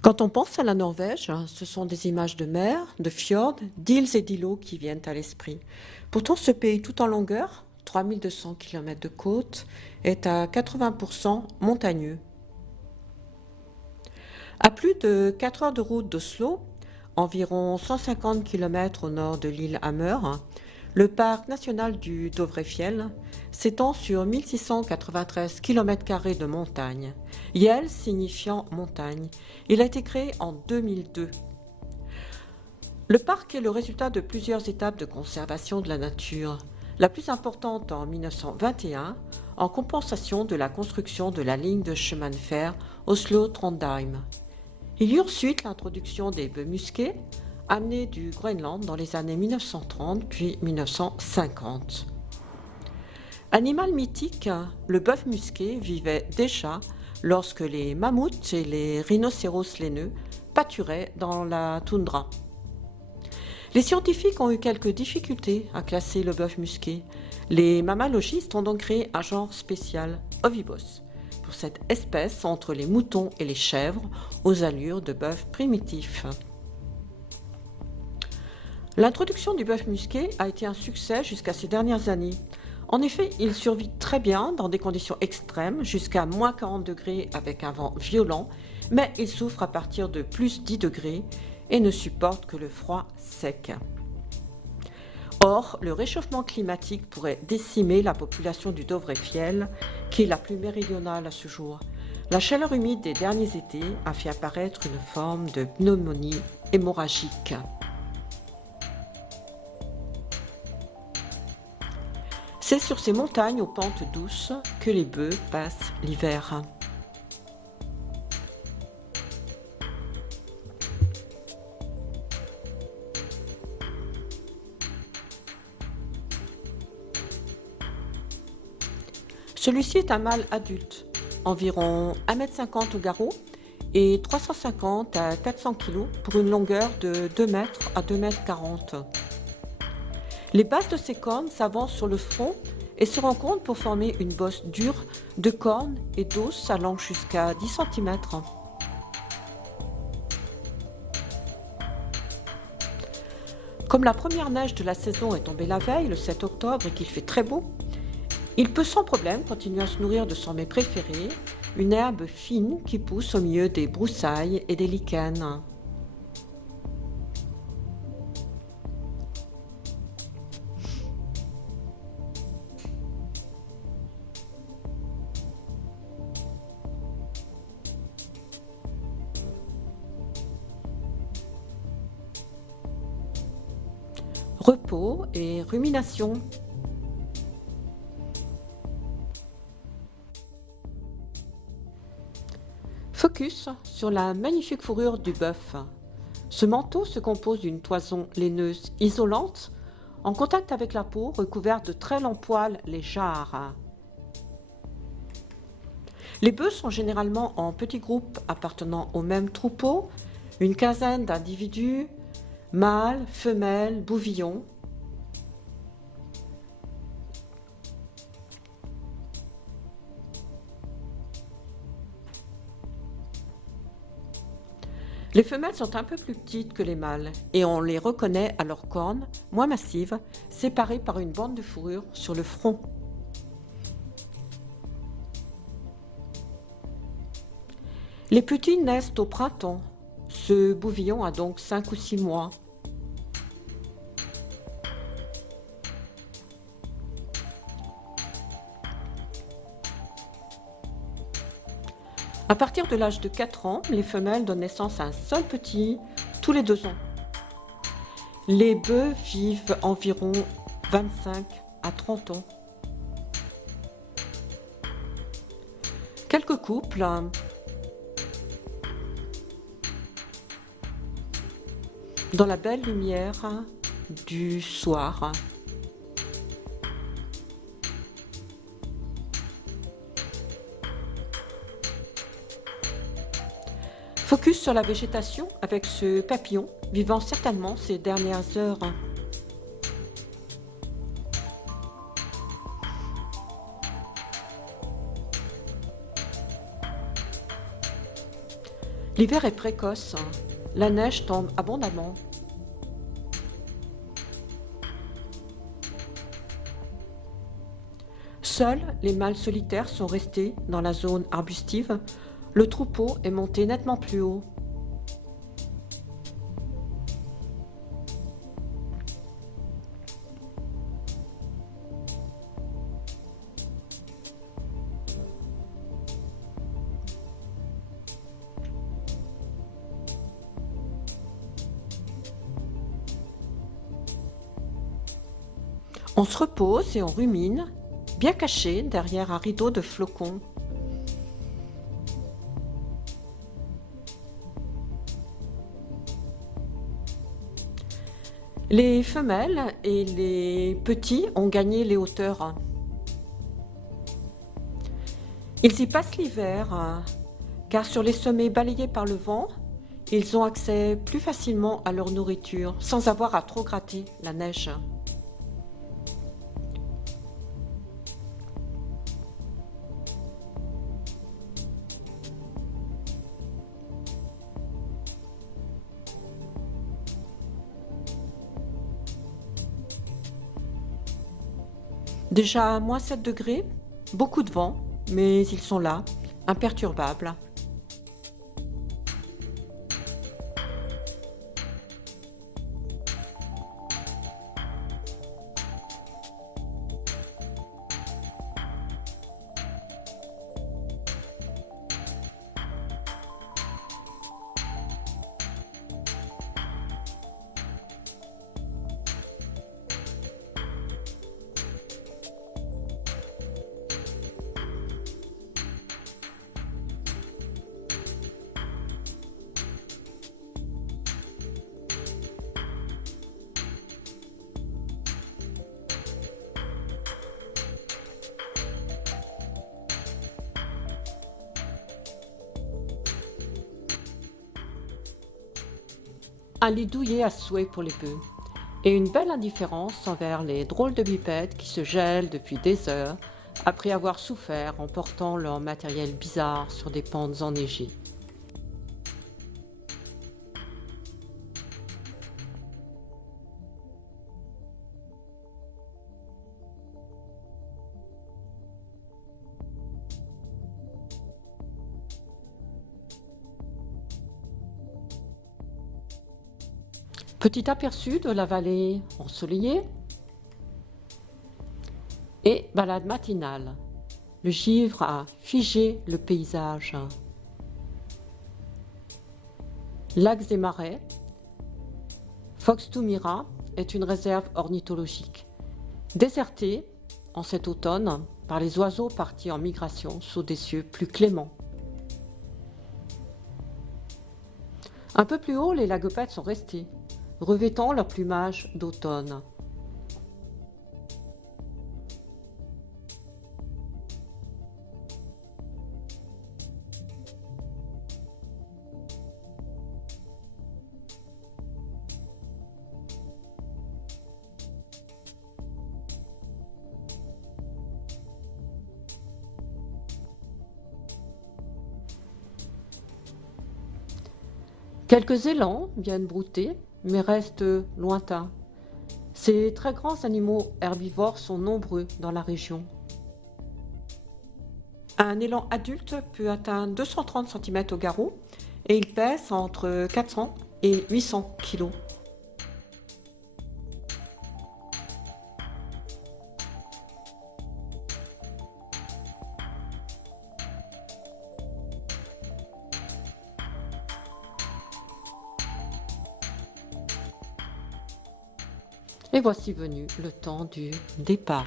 Quand on pense à la Norvège, ce sont des images de mer, de fjords, d'îles et d'îlots qui viennent à l'esprit. Pourtant, ce pays tout en longueur, 3200 km de côte, est à 80% montagneux. À plus de 4 heures de route d'Oslo, environ 150 km au nord de l'île Hammer, le parc national du Dovrefjell s'étend sur 1693 km² de montagne. Yell signifiant montagne. Il a été créé en 2002. Le parc est le résultat de plusieurs étapes de conservation de la nature. La plus importante en 1921, en compensation de la construction de la ligne de chemin de fer Oslo-Trondheim. Il y eut ensuite l'introduction des bœufs musqués, amenés du Groenland dans les années 1930 puis 1950. Animal mythique, le bœuf musqué vivait déjà lorsque les mammouths et les rhinocéros laineux pâturaient dans la toundra. Les scientifiques ont eu quelques difficultés à classer le bœuf musqué. Les mammalogistes ont donc créé un genre spécial, Ovibos, pour cette espèce entre les moutons et les chèvres aux allures de bœuf primitif. L'introduction du bœuf musqué a été un succès jusqu'à ces dernières années. En effet, il survit très bien dans des conditions extrêmes, jusqu'à moins 40 degrés avec un vent violent, mais il souffre à partir de plus 10 degrés et ne supporte que le froid sec. Or, le réchauffement climatique pourrait décimer la population du Dovrefjell, qui est la plus méridionale à ce jour. La chaleur humide des derniers étés a fait apparaître une forme de pneumonie hémorragique. C'est sur ces montagnes aux pentes douces que les bœufs passent l'hiver. Celui-ci est un mâle adulte, environ 1,50 m au garrot et 350 à 400 kg pour une longueur de 2 m à 2,40 m. Les bases de ces cornes s'avancent sur le front et se rencontrent pour former une bosse dure de cornes et d'os allant jusqu'à 10 cm. Comme la première neige de la saison est tombée la veille, le 7 octobre, et qu'il fait très beau, il peut sans problème continuer à se nourrir de son mets préféré, une herbe fine qui pousse au milieu des broussailles et des lichens. Repos et rumination. Focus sur la magnifique fourrure du bœuf. Ce manteau se compose d'une toison laineuse isolante, en contact avec la peau, recouverte de très longs poils, les jarres. Les bœufs sont généralement en petits groupes appartenant au même troupeau, une quinzaine d'individus, mâles, femelles, bouvillons. Les femelles sont un peu plus petites que les mâles et on les reconnaît à leurs cornes, moins massives, séparées par une bande de fourrure sur le front. Les petits naissent au printemps. Ce bouvillon a donc 5 ou 6 mois. À partir de l'âge de 4 ans, les femelles donnent naissance à un seul petit tous les 2 ans. Les bœufs vivent environ 25 à 30 ans. Quelques couples dans la belle lumière du soir. Focus sur la végétation avec ce papillon vivant certainement ces dernières heures. L'hiver est précoce, la neige tombe abondamment. Seuls les mâles solitaires sont restés dans la zone arbustive. Le troupeau est monté nettement plus haut. On se repose et on rumine, bien caché derrière un rideau de flocons. Les femelles et les petits ont gagné les hauteurs. Ils y passent l'hiver, car sur les sommets balayés par le vent, ils ont accès plus facilement à leur nourriture sans avoir à trop gratter la neige. Déjà à moins 7 degrés, beaucoup de vent, mais ils sont là, imperturbables. Un lit douillet à souhait pour les bœufs, et une belle indifférence envers les drôles de bipèdes qui se gèlent depuis des heures après avoir souffert en portant leur matériel bizarre sur des pentes enneigées. Petit aperçu de la vallée ensoleillée et balade matinale. Le givre a figé le paysage. Lacs et marais, Fox to Mira est une réserve ornithologique, désertée en cet automne par les oiseaux partis en migration sous des cieux plus cléments. Un peu plus haut, les lagopèdes sont restés, revêtant leur plumage d'automne. Quelques élans viennent brouter, mais restent lointains. Ces très grands animaux herbivores sont nombreux dans la région. Un élan adulte peut atteindre 230 cm au garrot et il pèse entre 400 et 800 kg. Et voici venu le temps du départ.